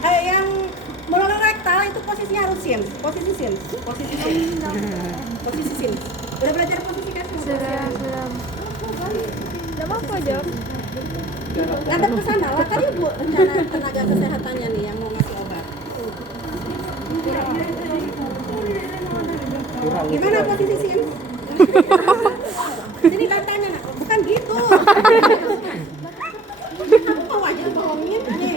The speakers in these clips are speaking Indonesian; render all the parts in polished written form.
Yang monorektal itu posisinya harus sin, posisi sin. Udah belajar posisi kan? Sudah. Udah mau apa, Jom? Ngadep ke sana lah, tadi Bu rencana tenaga kesehatannya nih yang mau ngasih obat. Gimana posisi sin? Sini katanya nak, bukan gitu. Kamu mau aja bohongin nih.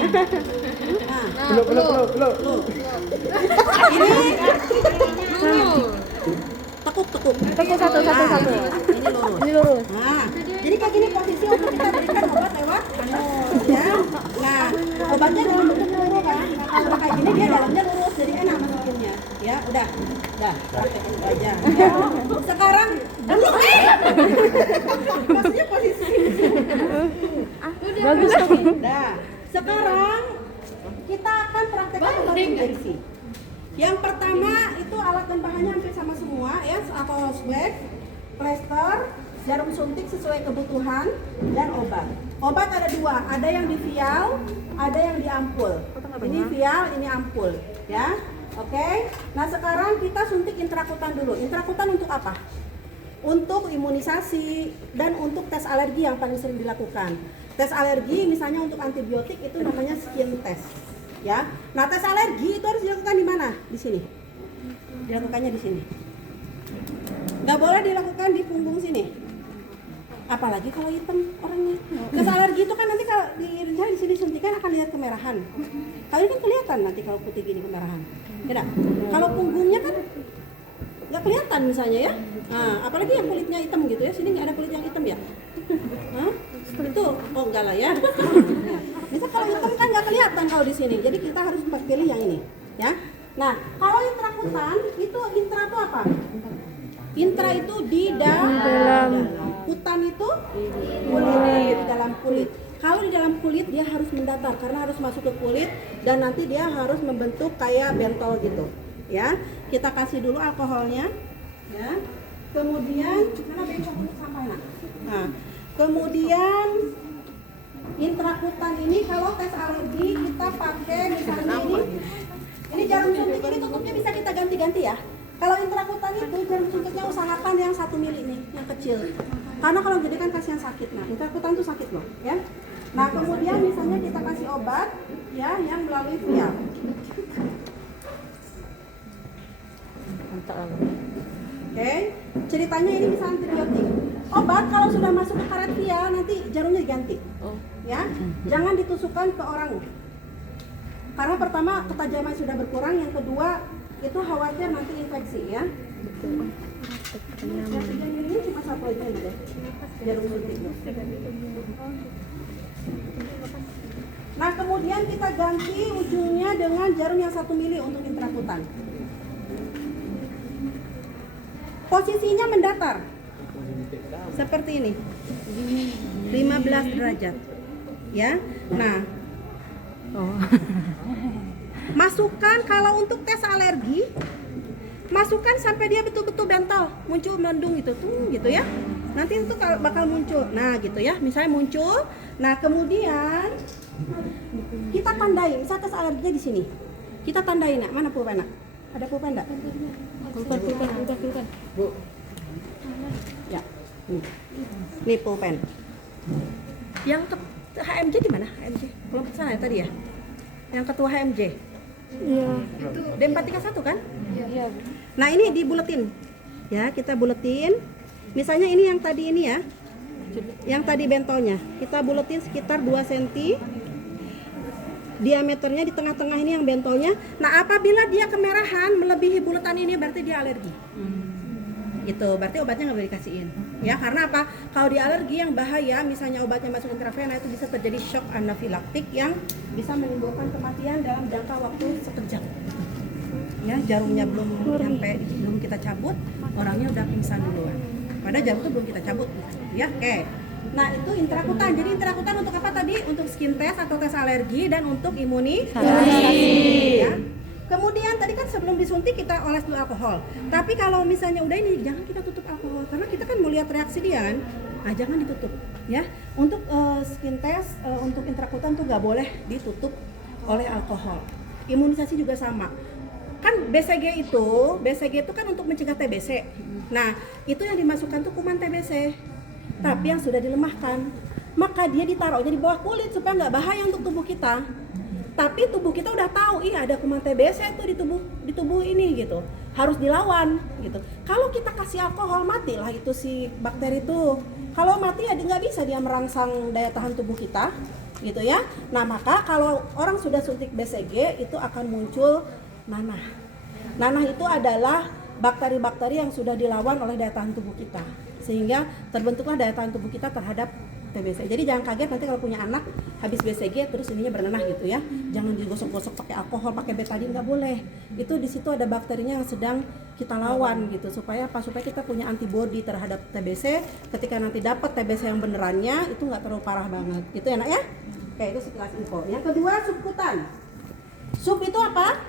Nah, lu. Ini tekuk. Tekuk satu. Ini lurus. Nah, jadi kayak gini posisi untuk kita berikan obat lewat anus ya. Nah, obatnya dalam bentuk peluru kan. Nah, kalau kayak gini dia dalamnya lurus, jadi enak masukinnya. Ya, udah. Praktekin itu aja. Ya. Sekarang dulu maksudnya posisi. Bagus. Nah, sekarang kita akan praktekkan obat injeksi. Yang pertama itu alat dan bahannya hampir sama semua ya, alkohol swab, plester, jarum suntik sesuai kebutuhan, dan obat. Obat ada dua, ada yang di vial, ada yang di ampul. Ini vial, ini ampul, ya. Oke. Nah sekarang kita suntik intrakutan dulu. Intrakutan untuk apa? Untuk imunisasi dan untuk tes alergi yang paling sering dilakukan. Tes alergi misalnya untuk antibiotik itu namanya skin test. Ya, nah tes alergi itu harus dilakukan di mana? Di sini. Dilakukannya di sini. Nggak boleh dilakukan di punggung sini. Apalagi kalau hitam orangnya. Tes alergi itu kan nanti kalau di sini suntikan akan lihat kemerahan. Kalau ini kan kelihatan nanti kalau putih gini kemerahan. Ya, kalau punggungnya kan nggak kelihatan misalnya ya. Nah, apalagi yang kulitnya hitam gitu ya. Sini nggak ada kulit yang hitam ya. Hah? Itu oh enggak lah ya. Bisa kalau hitam kan nggak kelihatan kalau di sini. Jadi kita harus pilih yang ini, ya. Nah, kalau intrakutan itu intra itu apa? Intra itu di dalam. Kutan itu kulit, di dalam kulit. Kalau di dalam kulit dia harus mendatar karena harus masuk ke kulit dan nanti dia harus membentuk kayak bentol gitu, ya. Kita kasih dulu alkoholnya, ya. Kemudian mana becok sampai nak. Nah, kemudian intrakutan ini kalau tes alergi kita pakai misalnya ini jarum suntik ini tutupnya bisa kita ganti-ganti ya. Kalau intrakutan itu jarum suntiknya usahakan yang 1 mili nih, yang kecil. Karena kalau gede kan kasihan sakit. Nah, intrakutan itu sakit loh, ya. Nah, kemudian misalnya kita kasih obat ya yang melalui vial. Oke, ceritanya ini bisa antibiotik. Obat kalau sudah masuk ke karet vial nanti jarumnya diganti. Ya, jangan ditusukkan ke orang. Karena pertama ketajaman sudah berkurang, yang kedua itu khawatir nanti infeksi ya. Ini cuma satu aja ya. Jarum suntik. Nah, kemudian kita ganti ujungnya dengan jarum yang 1 mili untuk intrakutan. Posisinya mendatar. Seperti ini. 15 derajat. Ya. Nah, masukkan kalau untuk tes alergi, masukkan sampai dia betul-betul bentol, muncul mendung gitu tuh gitu ya. Nanti itu bakal muncul. Nah, gitu ya. Misalnya muncul. Nah, kemudian kita tandai, misal tes alerginya di sini. Kita tandai nak, mana pulpen nak? Ada pulpen enggak? Pulpen. Bu. Ya. Nih pulpen. Yang HMJ di mana? HMJ. Kelompok sana ya tadi ya? Yang ketua HMJ. Iya. D431 kan? Iya. Nah, ini dibuletin. Ya, kita buletin. Misalnya ini yang tadi ini ya. Yang tadi bentolnya. Kita buletin sekitar 2 cm. Diameternya di tengah-tengah ini yang bentolnya. Nah, apabila dia kemerahan melebihi buletan ini berarti dia alergi. Gitu, berarti obatnya nggak boleh dikasihin. Ya, karena apa? Kalau di alergi yang bahaya, misalnya obatnya masuk intravena itu bisa terjadi shock anafilaktik yang bisa menimbulkan kematian dalam jangka waktu sekejap. Ya, jarumnya belum sampai, belum kita cabut, orangnya udah pingsan duluan. Padahal jarum itu belum kita cabut. Ya, oke. Nah, itu intrakutan. Jadi intrakutan untuk apa tadi? Untuk skin test atau tes alergi dan untuk imunisasi. Ya. Kemudian tadi kan sebelum disuntik kita oles dulu alkohol. Tapi kalau misalnya udah ini jangan kita tutup alkohol karena kita kan mau lihat reaksi dia kan. Nah, jangan ditutup ya. Untuk skin test untuk intrakutan tuh nggak boleh ditutup oleh alkohol. Imunisasi juga sama. Kan BCG itu kan untuk mencegah TBC. Nah, itu yang dimasukkan tuh kuman TBC. Tapi yang sudah dilemahkan, maka dia ditaruhnya di bawah kulit supaya nggak bahaya untuk tubuh kita. Tapi tubuh kita udah tahu, ada kuman TBC tuh di tubuh ini gitu. Harus dilawan gitu. Kalau kita kasih alkohol, matilah itu si bakteri itu. Kalau mati ya nggak bisa dia merangsang daya tahan tubuh kita gitu ya. Nah, maka kalau orang sudah suntik BCG itu akan muncul nanah. Nanah itu adalah bakteri-bakteri yang sudah dilawan oleh daya tahan tubuh kita, sehingga terbentuklah daya tahan tubuh kita terhadap TBC. Jadi jangan kaget nanti kalau punya anak habis BCG terus ininya bernanah gitu ya. Jangan digosok-gosok pakai alkohol, pakai betadine, nggak boleh. Itu di situ ada bakterinya yang sedang kita lawan gitu, supaya kita punya antibodi terhadap TBC. Ketika nanti dapat TBC yang benerannya itu nggak terlalu parah banget. Gitu ya nak ya. Oke, itu sekilas info. Yang kedua, subkutan. Sub itu apa?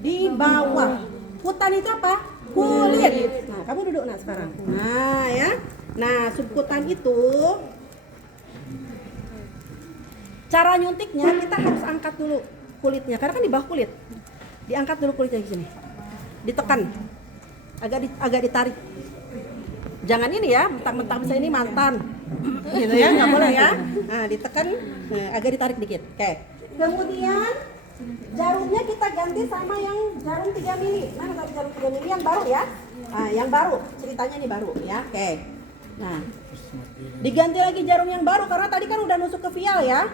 Di bawah. Kutan itu apa? Kulit. Nah, kamu duduk nak sekarang. Nah ya. Nah, subkutan itu cara nyuntiknya kita harus angkat dulu kulitnya, karena kan di bawah kulit. Diangkat dulu kulitnya di sini. Ditekan. Agak ditarik. Jangan ini ya, mentang-mentang saya ini mantan. Gitu ya, nggak boleh ya. Nah, ditekan, agak ditarik dikit. Oke. Kemudian jarumnya kita ganti sama yang jarum 3 mili. Mana tadi jarum 3 mili yang baru ya? Nah, yang baru, ceritanya ini baru ya. Oke. Nah, diganti lagi jarum yang baru karena tadi kan udah nusuk ke vial ya.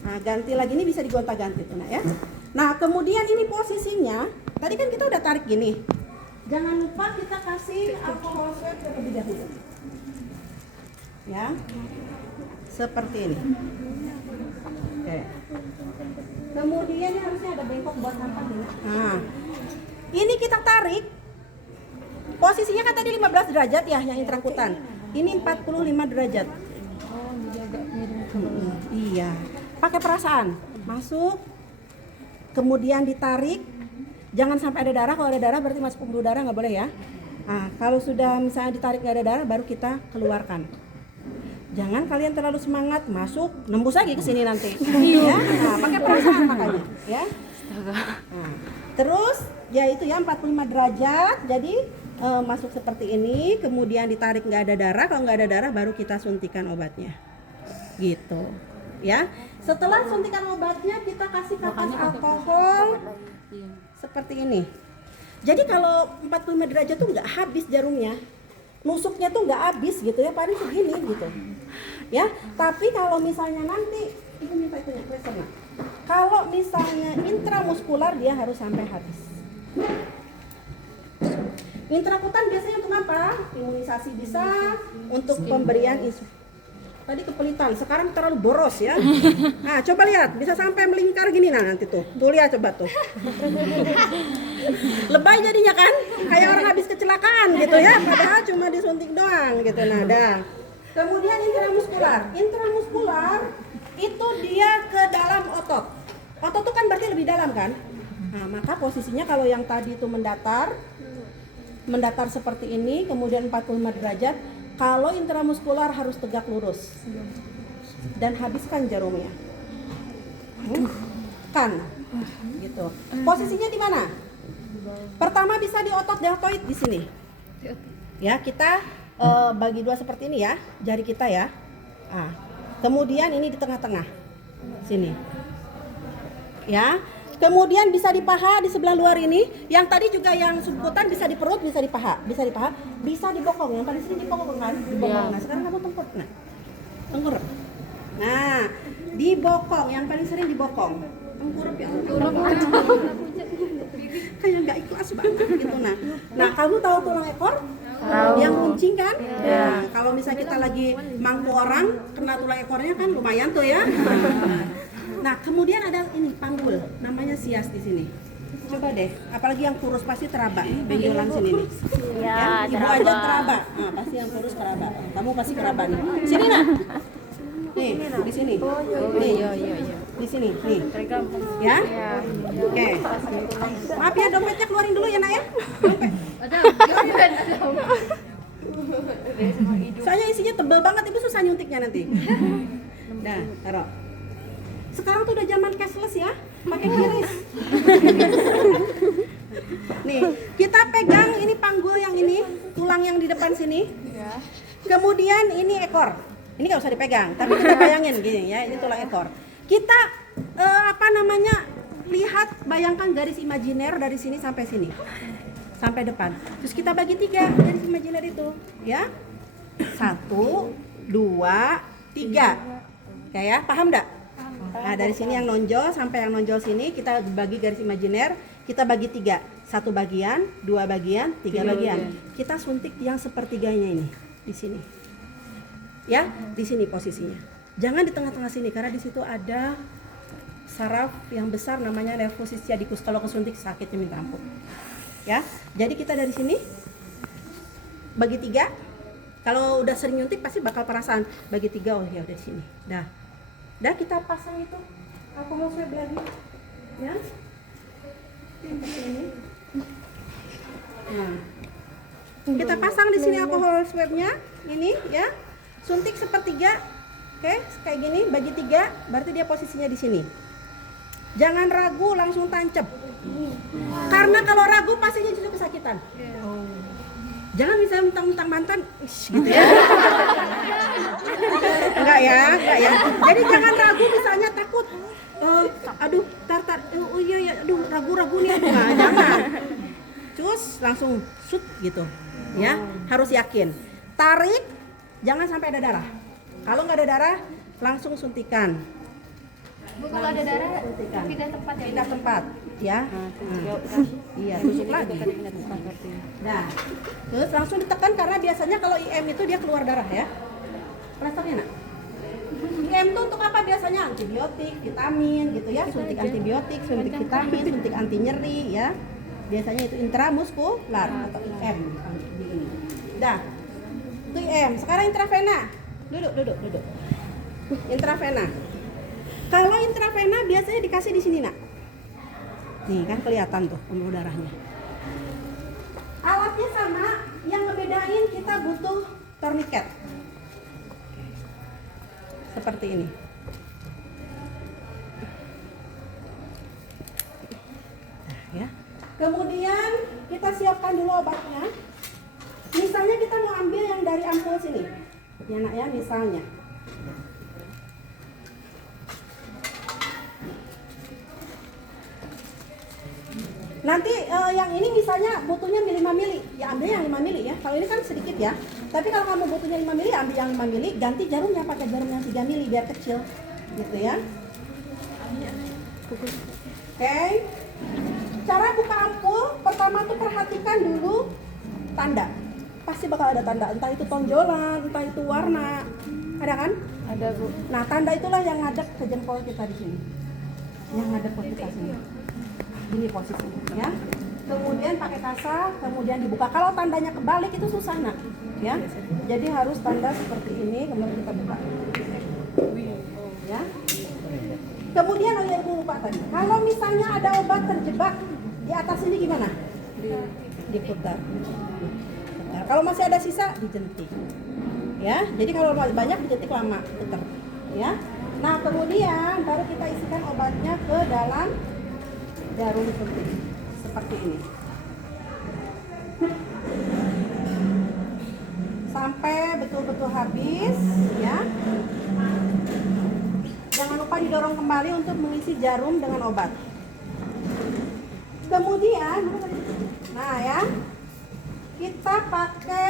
Nah, ganti lagi, ini bisa digonta-ganti tuh, ya. Nah, kemudian ini posisinya, tadi kan kita udah tarik gini. Jangan lupa kita kasih alkohol swab terlebih dahulu. Ya. Seperti ini. Oke. Kemudian ini harusnya ada bengkok buat sampah nih. Nah, ini kita tarik. Posisinya kan tadi 15 derajat ya yang intrakutan. Ini 45 derajat. Iya. Pakai perasaan. Masuk. Kemudian ditarik. Jangan sampai ada darah. Kalau ada darah berarti masuk pembuluh darah, nggak boleh ya. Nah, kalau sudah misalnya ditarik nggak ada darah, baru kita keluarkan. Jangan kalian terlalu semangat masuk, nembus lagi ke sini nanti. Ya, nah, pakai perasaan makanya, ya. Nah, terus ya itu ya 45 derajat. Jadi masuk seperti ini, kemudian ditarik nggak ada darah. Kalau nggak ada darah, baru kita suntikan obatnya. Gitu, ya. Setelah suntikan obatnya, kita kasih kapas alkohol seperti ini. Jadi kalau 45 derajat tuh nggak habis jarumnya. Nusuknya tuh nggak habis gitu ya, paling segini gitu ya. Tapi kalau misalnya nanti ibu minta itu ya, kalau misalnya intramuskular dia harus sampai habis. Intrakutan biasanya untuk apa? Imunisasi bisa, untuk pemberian insulin. Tadi kepelitan, sekarang terlalu boros ya. Nah, coba lihat, bisa sampai melingkar gini nah nanti tuh. Tuh lihat coba tuh. Lebay jadinya kan? Kayak orang habis kecelakaan gitu ya, padahal cuma disuntik doang gitu. Nah, dah. Kemudian intramuskular. Intramuskular itu dia ke dalam otot. Otot itu kan berarti lebih dalam kan? Nah, maka posisinya kalau yang tadi itu mendatar seperti ini, kemudian 45 derajat. Kalau intramuskular harus tegak lurus dan habiskan jarumnya. Kan, gitu. Posisinya di mana? Pertama bisa di otot deltoid di sini. Ya, kita bagi dua seperti ini ya, jari kita ya. Nah, kemudian ini di tengah-tengah, sini. Ya. Kemudian bisa di paha di sebelah luar ini. Yang tadi juga yang subkutan bisa di perut, bisa di paha, bisa di bokong. Yang tadi sini di bokong kan? Di bokong. Nah, sekarang kamu tengkurap. Nah. Tengkurap. Nah, di bokong, yang paling sering di bokong. Tengkurap ya. Kayak nggak ikhlas banget gitu nah. Kamu tahu tulang ekor? Tahu. Yang kuncing kan? Nah, kalau misalnya kita lagi mangku orang, kena tulang ekornya kan lumayan tuh ya. Nah, kemudian ada ini panggul, namanya sias di sini. Coba deh, apalagi yang kurus pasti teraba, benjolan sini nih. Ya, ibu aja teraba. Nah, pasti yang kurus teraba. Kamu pasti teraba nih. Sini nak. Nih, di sini. Nih, di sini, nih. Ya? Oke. Maaf ya, dompetnya keluarin dulu ya nak ya. Dompet. Soalnya isinya tebal banget, ibu susah nyuntiknya nanti. Dah, taruh. Sekarang tuh udah zaman cashless ya. pakai kiris. Nih, kita pegang ini panggul yang ini, tulang yang di depan sini. Kemudian ini ekor. Ini nggak usah dipegang, tapi kita bayangin gini ya, ini tulang ekor. Kita lihat, bayangkan garis imajiner dari sini sampai sini, sampai depan. Terus kita bagi 3 garis imajiner itu, ya. 1, 2, 3. Kayak paham enggak? Nah, dari sini yang nonjol sampai yang nonjol sini kita bagi garis imajiner, kita bagi 3. 1 bagian, 2 bagian, 3 bagian. Kita suntik yang sepertiganya ini di sini. Ya, di sini posisinya. Jangan di tengah-tengah sini karena di situ ada saraf yang besar namanya nervus sciaticus. Kalau kesuntik sakitnya minta ampun. Ya. Jadi kita dari sini bagi 3. Kalau udah sering nyuntik pasti bakal perasaan bagi 3, oh ya udah di sini. Dah kita pasang itu alkohol swab lagi. Ya. Ini. Nah. Kita pasang di sini alkohol swabnya ini ya. Suntik sepertiga. Oke, kayak gini bagi 3, berarti dia posisinya di sini. Jangan ragu, langsung tancap. Karena kalau ragu pastinya justru kesakitan. Jangan misalnya mentang-mentang mantan, gitu ya. Enggak ya. Jadi jangan ragu, misalnya takut. Aduh, ragu-ragu nih. Nah, jangan. Cus, langsung shoot gitu. Ya, harus yakin. Tarik, jangan sampai ada darah. Kalau nggak ada darah, langsung suntikan. Bu, kalau ada darah, Suntikan. pindah tempat ya? Pindah tempat, ya. Iya, tusuk lagi. Nah, terus langsung ditekan karena biasanya kalau IM itu dia keluar darah ya. Plasternya nak. IM itu untuk apa biasanya? Antibiotik, vitamin gitu ya. Suntik antibiotik, suntik vitamin, suntik anti nyeri ya. Biasanya itu intramuskular atau IM di ini. Dah. Itu IM. Sekarang intravena. Duduk. Intravena. Kalau intravena biasanya dikasih di sini nak. Nih kan kelihatan tuh pembuluh darahnya. Alatnya sama, yang ngebedain kita butuh torniket. Seperti ini. Nah, ya. Kemudian kita siapkan dulu obatnya. Misalnya kita mau ambil yang dari ampul sini. Ya nak ya, misalnya. Nanti yang ini misalnya butuhnya 5 mili, ya ambil yang 5 mili ya. Kalau ini kan sedikit ya. Tapi kalau kamu butuhnya 5 mili, ambil yang 5 mili, ganti jarumnya pakai jarum yang 3 mili biar kecil. Gitu ya. Oke. Cara buka ampul, pertama tuh perhatikan dulu tanda. Pasti bakal ada tanda, entah itu tonjolan, entah itu warna. Ada kan? Ada, Bu. Nah, tanda itulah yang ngadep ke jempol kita di sini. Yang ngadep ke kita sini. Ini posisinya ya. Kemudian pakai kasa, kemudian dibuka. Kalau tandanya kebalik itu susah nak, ya. Jadi harus tanda seperti ini, kemudian kita buka. Ya. Kemudian ibu lupa tadi. Kalau misalnya ada obat terjebak di atas ini gimana? Diputar. Nah, kalau masih ada sisa dijentik. Ya. Jadi kalau banyak dijentik lama, putar. Ya. Nah, kemudian baru kita isikan obatnya ke dalam jarum suntik seperti ini sampai betul-betul habis ya. Jangan lupa didorong kembali untuk mengisi jarum dengan obat. Kemudian nah ya, kita pakai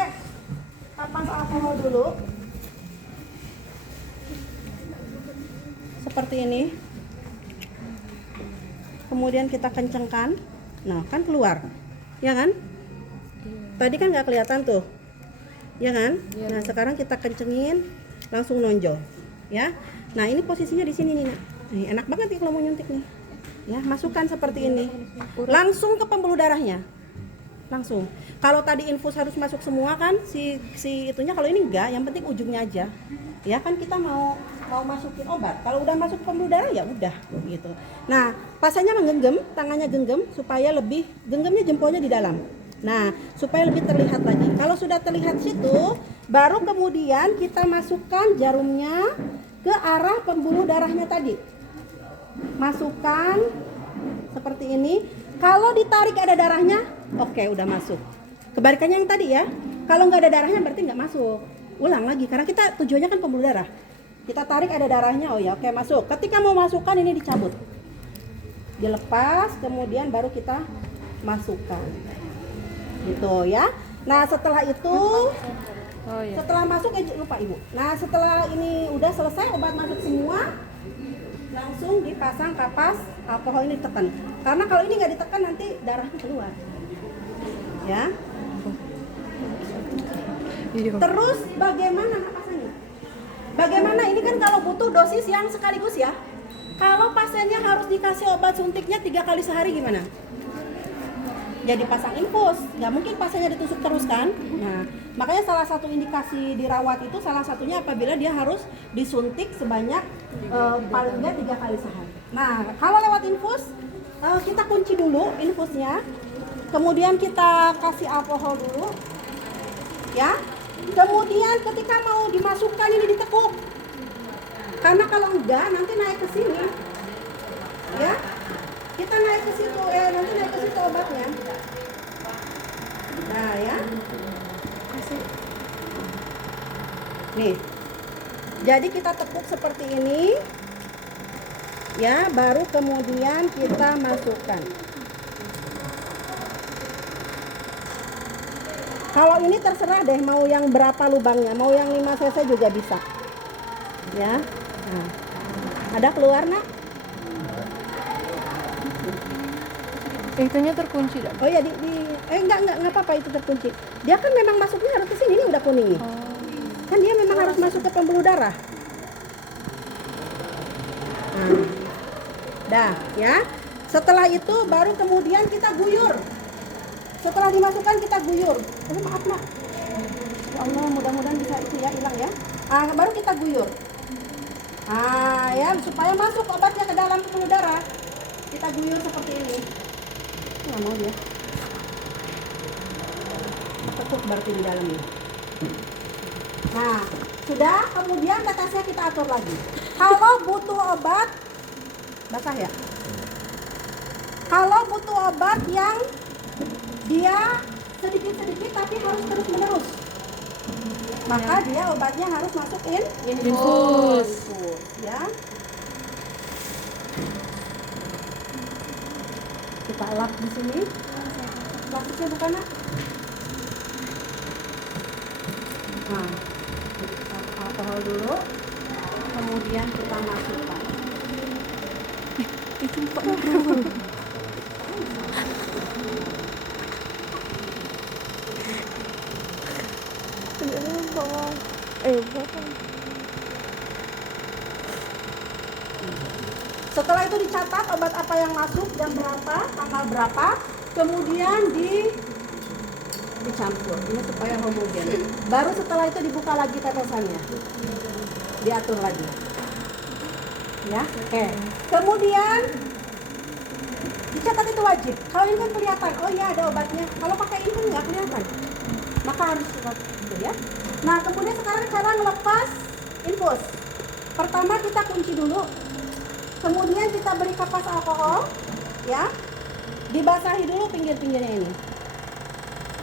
kapas alkohol dulu seperti ini. Kemudian kita kencengkan, nah kan keluar, ya kan? Tadi kan nggak kelihatan tuh, ya kan? Nah sekarang kita kencengin, langsung nonjol, ya. Nah ini posisinya di sini nih, nih enak banget nih kalau mau nyuntik nih, ya masukkan seperti ini, langsung ke pembuluh darahnya, langsung. Kalau tadi infus harus masuk semua kan, si itunya, kalau ini enggak, yang penting ujungnya aja, ya kan kita mau masukin obat. Kalau udah masuk pembuluh darah ya udah gitu. Nah, pasiennya menggenggam, tangannya genggam supaya lebih, genggamnya jempolnya di dalam. Nah, supaya lebih terlihat lagi. Kalau sudah terlihat situ, baru kemudian kita masukkan jarumnya ke arah pembuluh darahnya tadi. masukkan seperti ini. Kalau ditarik ada darahnya, oke, udah masuk. Kebalikannya yang tadi ya, kalau nggak ada darahnya berarti nggak masuk. Ulang lagi, karena kita tujuannya kan pembuluh darah. Kita tarik ada darahnya, oh ya, oke, masuk. Ketika mau masukkan ini dicabut, dilepas, kemudian baru kita masukkan, gitu ya. Nah setelah itu, setelah masuk, lupa ibu. Nah setelah ini udah selesai, obat masuk semua, langsung dipasang kapas alkohol ini ditekan. Karena kalau ini nggak ditekan nanti darahnya keluar, ya. Terus bagaimana pasangnya? Bagaimana ini kan kalau butuh dosis yang sekaligus ya. Kalau pasiennya harus dikasih obat suntiknya 3 kali sehari gimana? Jadi pasang infus, nggak mungkin pasiennya ditusuk terus kan? Nah, makanya salah satu indikasi dirawat itu salah satunya apabila dia harus disuntik sebanyak paling nggak 3 kali sehari. Nah, kalau lewat infus kita kunci dulu infusnya, kemudian kita kasih alkohol dulu, ya. Kemudian ketika mau dimasukkan ini ditekuk, karena kalau enggak nanti naik ke sini, ya. Kita naik ke situ, nanti naik ke situ obatnya. Nah ya, nih. Jadi kita tekuk seperti ini, ya. Baru kemudian kita masukkan. Kalau ini terserah deh, mau yang berapa lubangnya, mau yang 5 cc juga bisa, ya. Nah, ada keluar nak? Itunya terkunci dah. Oh ya enggak apa-apa itu terkunci. Dia kan memang masuknya harus ke sini, ini udah kuning nih. Kan dia memang harus masuk ke pembuluh darah. Nah, dah ya. Setelah itu baru kemudian kita guyur. Setelah dimasukkan kita guyur. Maaf nak. Ya Allah, mudah-mudahan bisa itu ya hilang ya. Baru kita guyur. Ya supaya masuk obatnya ke dalam pembuluh darah. Kita guyur seperti ini. Nggak mau dia. Tekuk berarti di dalamnya. Nah, sudah, kemudian tetasnya kita atur lagi. Kalau butuh obat, basah ya. Kalau butuh obat yang dia sedikit-sedikit tapi harus terus-menerus, maka dia obatnya harus masukin infus, ya. Kita lap di sini. Plastiknya bukan nak? Nah, alkohol dulu, kemudian kita masukkan. Itu Pak. Setelah itu dicatat obat apa yang masuk, jam berapa, tanggal berapa, kemudian dicampur ini supaya homogen. Baru setelah itu dibuka lagi tetesannya, diatur lagi, ya. Oke. Kemudian dicatat itu wajib. Kalau ini kan kelihatan, oh iya ada obatnya. Kalau pakai ini kan nggak kelihatan, maka harus gitu ya. Nah kemudian sekarang cara melepas infus. Pertama kita kunci dulu. Kemudian kita beri kapas alkohol, ya. Dibasahi dulu pinggir-pinggirnya ini.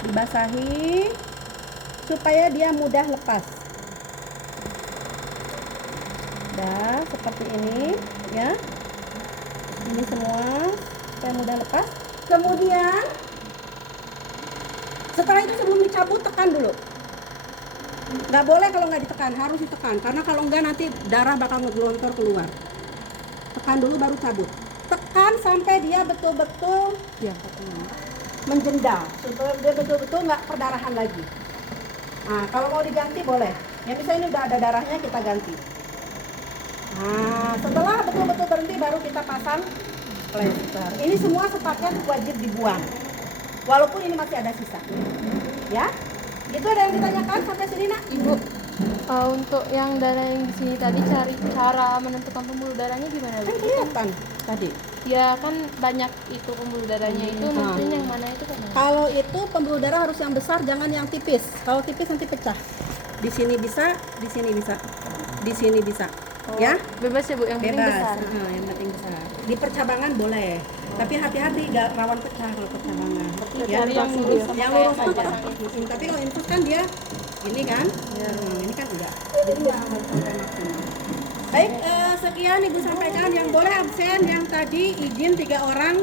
Dibasahi supaya dia mudah lepas. Nah, seperti ini, ya. Ini semua supaya mudah lepas. Kemudian setelah itu sebelum dicabut tekan dulu. Nggak boleh kalau nggak ditekan, harus ditekan. Karena kalau enggak nanti darah bakal ngegelontor keluar. Tekan dulu baru cabut. Tekan sampai dia betul-betul menjendal, supaya dia betul-betul nggak perdarahan lagi. Nah, kalau mau diganti boleh. Ya misalnya ini udah ada darahnya, kita ganti. Nah, setelah betul-betul berhenti baru kita pasang plester. Ini semua sepaket wajib dibuang. Walaupun ini masih ada sisa. Ya. Itu ada yang ditanyakan sampai sini nak? Ibu, untuk yang darah yang di sini tadi cari cara menentukan pembuluh darahnya gimana Bu? Kan kelihatan tadi. Ya kan banyak itu pembuluh darahnya itu, nentuin yang mana itu kan? Kalau itu pembuluh darah harus yang besar, jangan yang tipis. Kalau tipis nanti pecah. Di sini bisa, di sini bisa, di sini bisa. Oh, ya? bebas ya Bu, yang penting Bebas. besar. Yang penting besar. di percabangan boleh, tapi hati-hati rawan pecah kalau percabangan. Cari yang lurus sama yang kayak lurus aja. tapi kalau infus kan dia ini kan, ini kan enggak. Jadi nggak harus sampai maksimal. Baik, sekian Ibu sampaikan. Yang boleh absen yang tadi izin 3 orang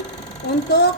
untuk